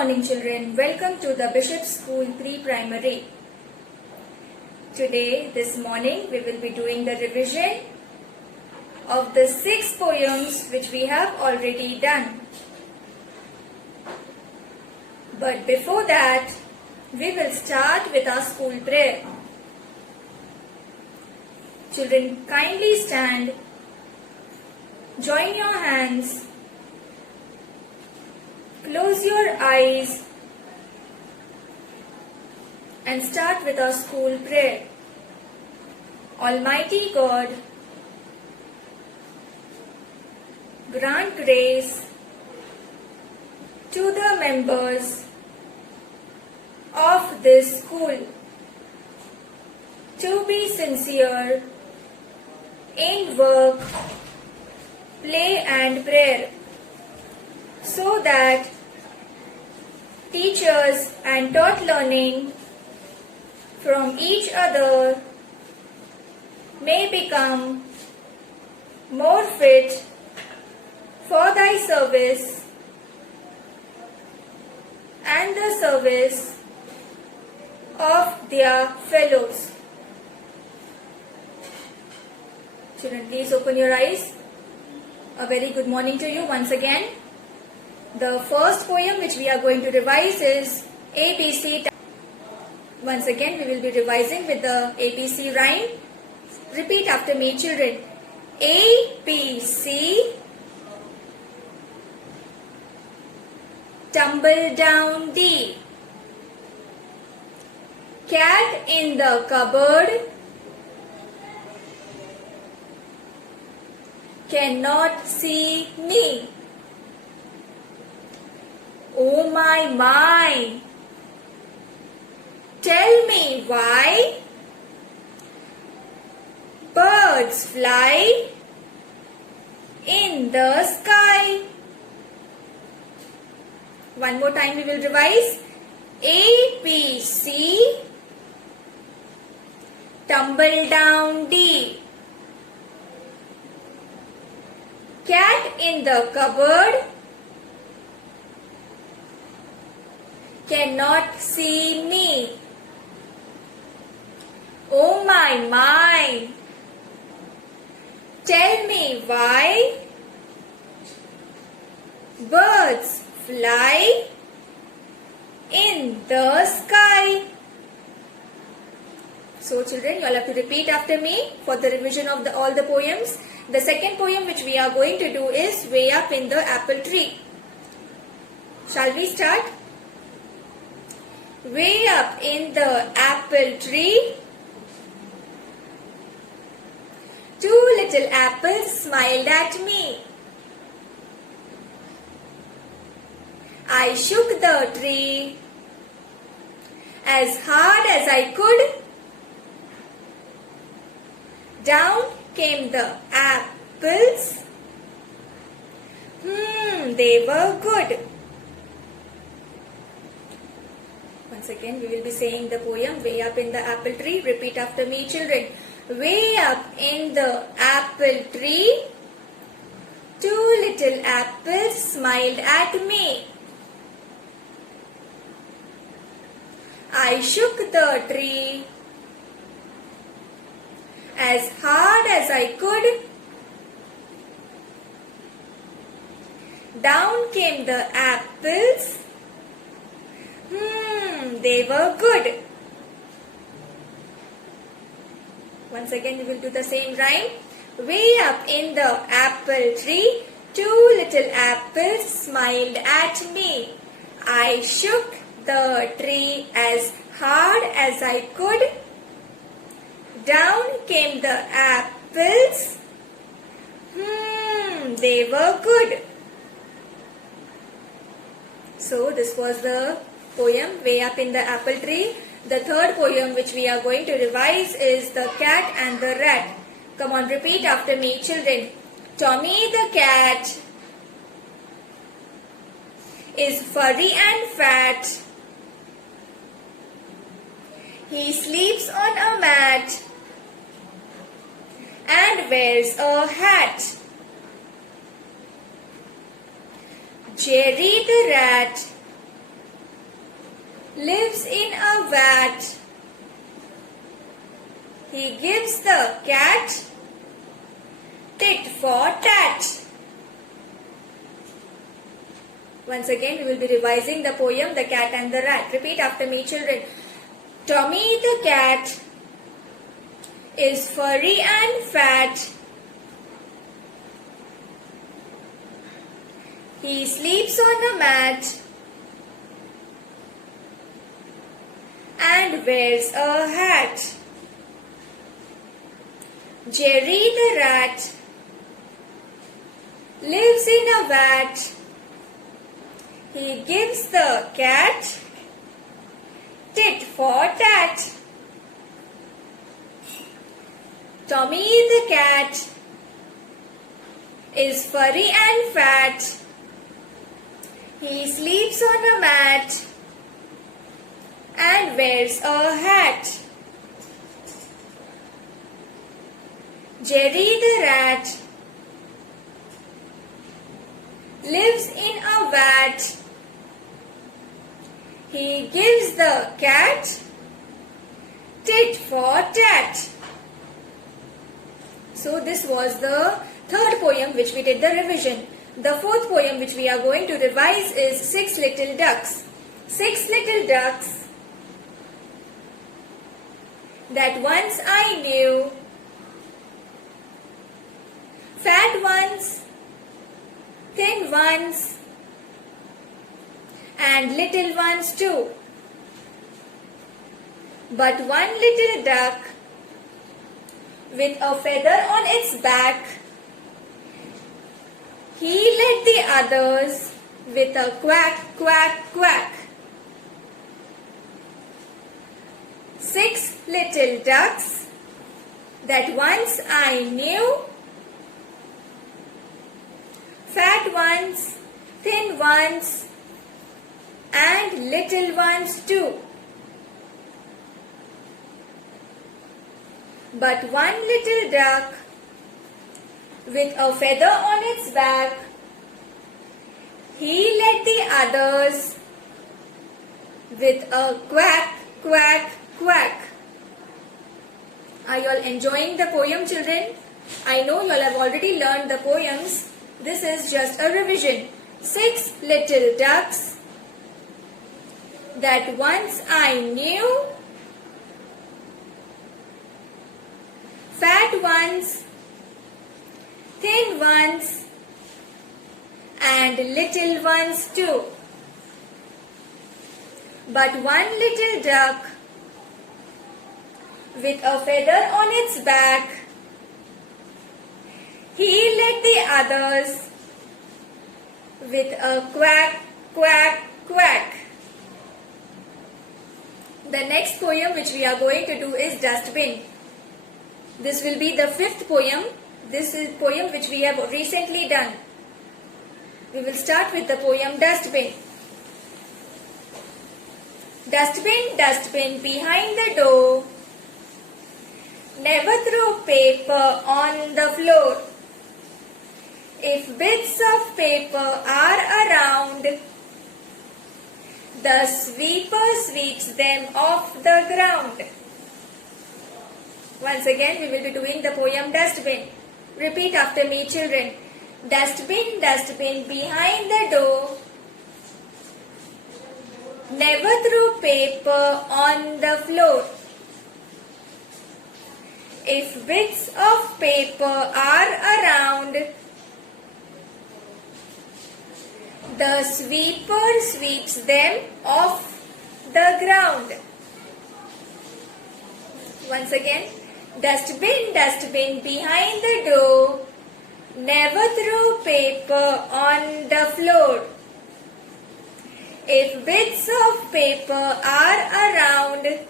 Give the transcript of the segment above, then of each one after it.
morning children, welcome to the Bishop School Pre-Primary. Today, this morning, we will be doing the revision of the 6 poems which we have already done. But before that, we will start with our school prayer. Children, kindly stand, join your hands, close your eyes and start with our school prayer. Almighty God, grant grace to the members of this school to be sincere in work, play and prayer, so that teachers and taught learning from each other may become more fit for thy service and the service of their fellows. Children, please open your eyes. A very good morning to you once again. The first poem which we are going to revise is ABC. Once again, we will be revising with the ABC rhyme. Repeat after me, children. A, B, C. Tumble down D. Cat in the cupboard cannot see me. Oh my, tell me why birds fly in the sky. One more time we will revise. A, B, C. Tumble down D. Cat in the cupboard cannot see me. Oh my, tell me why birds fly in the sky. So children, you all have to repeat after me for the revision of all the poems. The second poem which we are going to do is Way Up in the Apple Tree. Shall we start? Way up in the apple tree, two little apples smiled at me. I shook the tree as hard as I could. Down came the apples. They were good. Once again, we will be saying the poem Way Up in the Apple Tree. Repeat after me, children. Way up in the apple tree, two little apples smiled at me. I shook the tree as hard as I could. Down came the apples. They were good. Once again, we will do the same rhyme. Way up in the apple tree, two little apples smiled at me. I shook the tree as hard as I could. Down came the apples. They were good. So this was the poem Way Up in the Apple Tree. The third poem which we are going to revise is The Cat and the Rat. Come on, repeat after me, children. Tommy the cat is furry and fat. He sleeps on a mat and wears a hat. Jerry the rat lives in a vat. He gives the cat tit for tat. Once again, we will be revising the poem The Cat and the Rat. Repeat after me, children. Tommy the cat is furry and fat. He sleeps on a mat and wears a hat. Jerry the rat lives in a vat. He gives the cat tit for tat. Tommy the cat is furry and fat. He sleeps on a mat and wears a hat. Jerry the rat lives in a vat. He gives the cat tit for tat. So this was the third poem which we did the revision. The fourth poem which we are going to revise is Six Little Ducks. 6 little ducks that once I knew, fat ones, thin ones, and little ones too. But one little duck with a feather on its back, he led the others with a quack, quack, quack. 6 little ducks that once I knew, fat ones, thin ones, and little ones too. But one little duck with a feather on its back, he led the others with a quack, quack, quack. Are you all enjoying the poem, children? I know you all have already learned the poems. This is just a revision. 6 little ducks that once I knew, fat ones, thin ones, and little ones too. But one little duck with a feather on its back, he led the others with a quack, quack, quack. The next poem which we are going to do is Dustbin. This will be the 5th poem. This is poem which we have recently done. We will start with the poem Dustbin. Dustbin, dustbin behind the door, never throw paper on the floor. If bits of paper are around, the sweeper sweeps them off the ground. Once again, we will be doing the poem Dustbin. Repeat after me, children. Dustbin, dustbin behind the door, never throw paper on the floor. If bits of paper are around, the sweeper sweeps them off the ground. Once again, dustbin, dustbin behind the door, never throw paper on the floor. If bits of paper are around,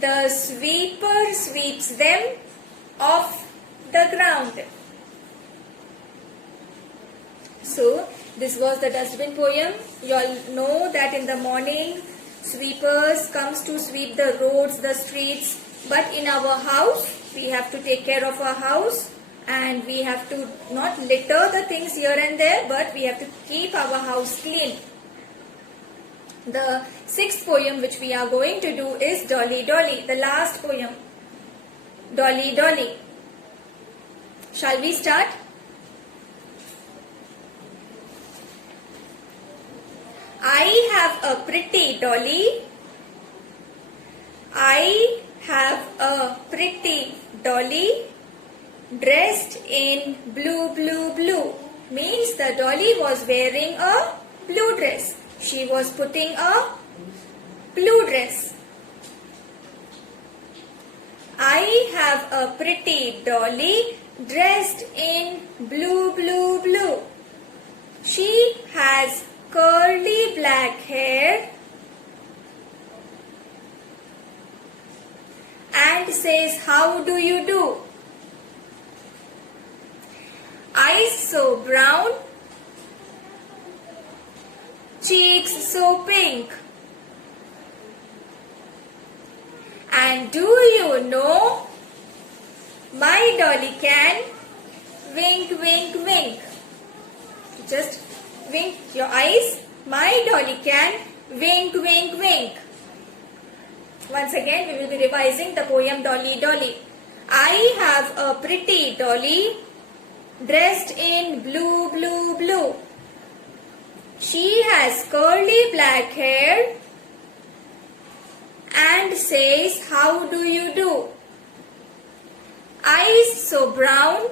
the sweeper sweeps them off the ground. So, this was the dustbin poem. You all know that in the morning, sweepers comes to sweep the roads, the streets. But in our house, we have to take care of our house. And we have to not litter the things here and there, but we have to keep our house clean. The sixth poem which we are going to do is Dolly Dolly, the last poem. Dolly Dolly. Shall we start? I have a pretty dolly. I have a pretty dolly dressed in blue, blue, blue. Means the dolly was wearing a blue dress. She was putting a blue dress. I have a pretty dolly dressed in blue, blue, blue. She has curly black hair and says, "How do you do?" Eyes so brown, cheeks so pink. And do you know, my dolly can wink, wink, wink. Just wink your eyes. My dolly can wink, wink, wink. Once again, we will be revising the poem Dolly Dolly. I have a pretty dolly dressed in blue, blue, blue. She has curly black hair and says, "How do you do?" Eyes so brown,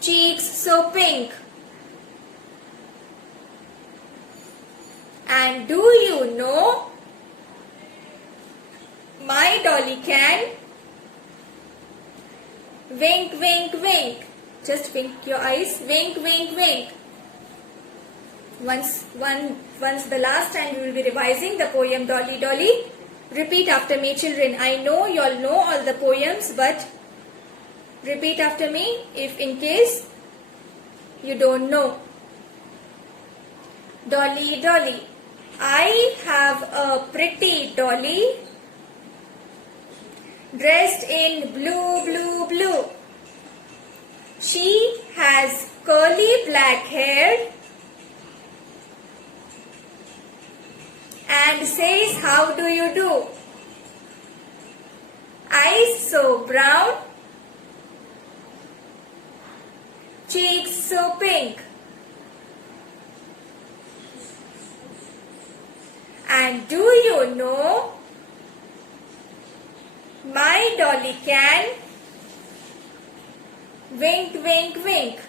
cheeks so pink. And do you know, my dolly can wink, wink, wink. Just wink your eyes. Wink, wink, wink. Once the last time we will be revising the poem Dolly Dolly. Repeat after me, children. I know you all know all the poems, but repeat after me if in case you don't know. Dolly Dolly. I have a pretty dolly dressed in blue, blue, blue. She has curly black hair and says, "How do you do?" Eyes so brown, cheeks so pink. And do you know, my dolly can wink, wink, wink.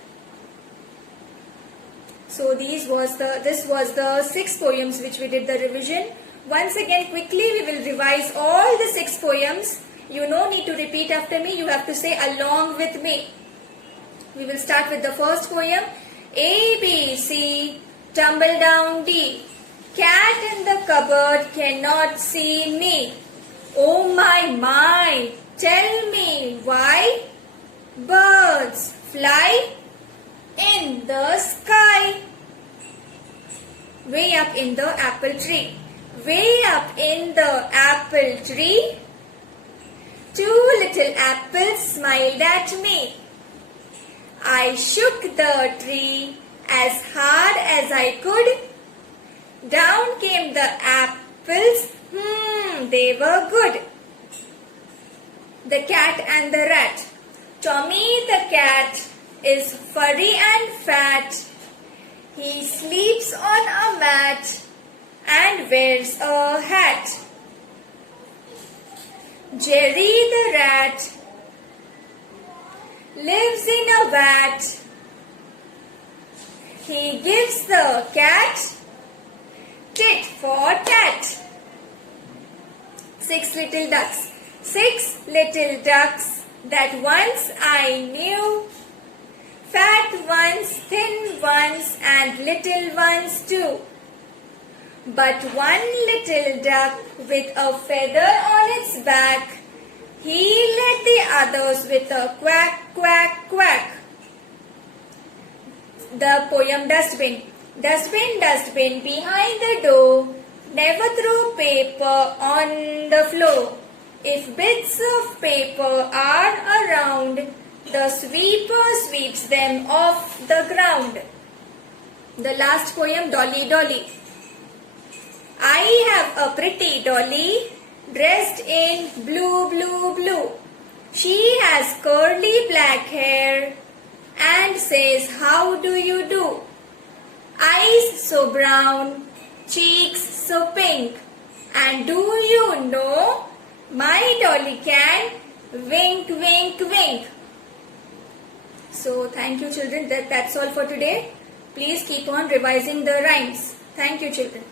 So this was the 6 poems which we did the revision. Once again, quickly we will revise all the 6 poems. You no need to repeat after me. You have to say along with me. We will start with the first poem. A, B, C, tumble down D. Cat in the cupboard cannot see me. Oh my, tell me why birds fly in the sky. Way up in the apple tree. Way up in the apple tree, 2 little apples smiled at me. I shook the tree as hard as I could. Down came the apples, they were good. The cat and the rat. Tommy the cat is furry and fat. He sleeps on a mat and wears a hat. Jerry the rat lives in a vat. He gives the cat tit for tat. 6 little ducks. 6 little ducks that once I knew. Fat ones, thin ones, and little ones too. But one little duck with a feather on its back, he led the others with a quack, quack, quack. The poem Dustbin. Dustbin, dustbin behind the door, never throw paper on the floor. If bits of paper are around, the sweeper sweeps them off the ground. The last poem, Dolly Dolly. I have a pretty dolly dressed in blue, blue, blue. She has curly black hair and says, how do you do? Eyes so brown, cheeks so pink. And do you know, my dolly can wink, wink, wink. So thank you children, that's all for today. Please keep on revising the rhymes. Thank you children.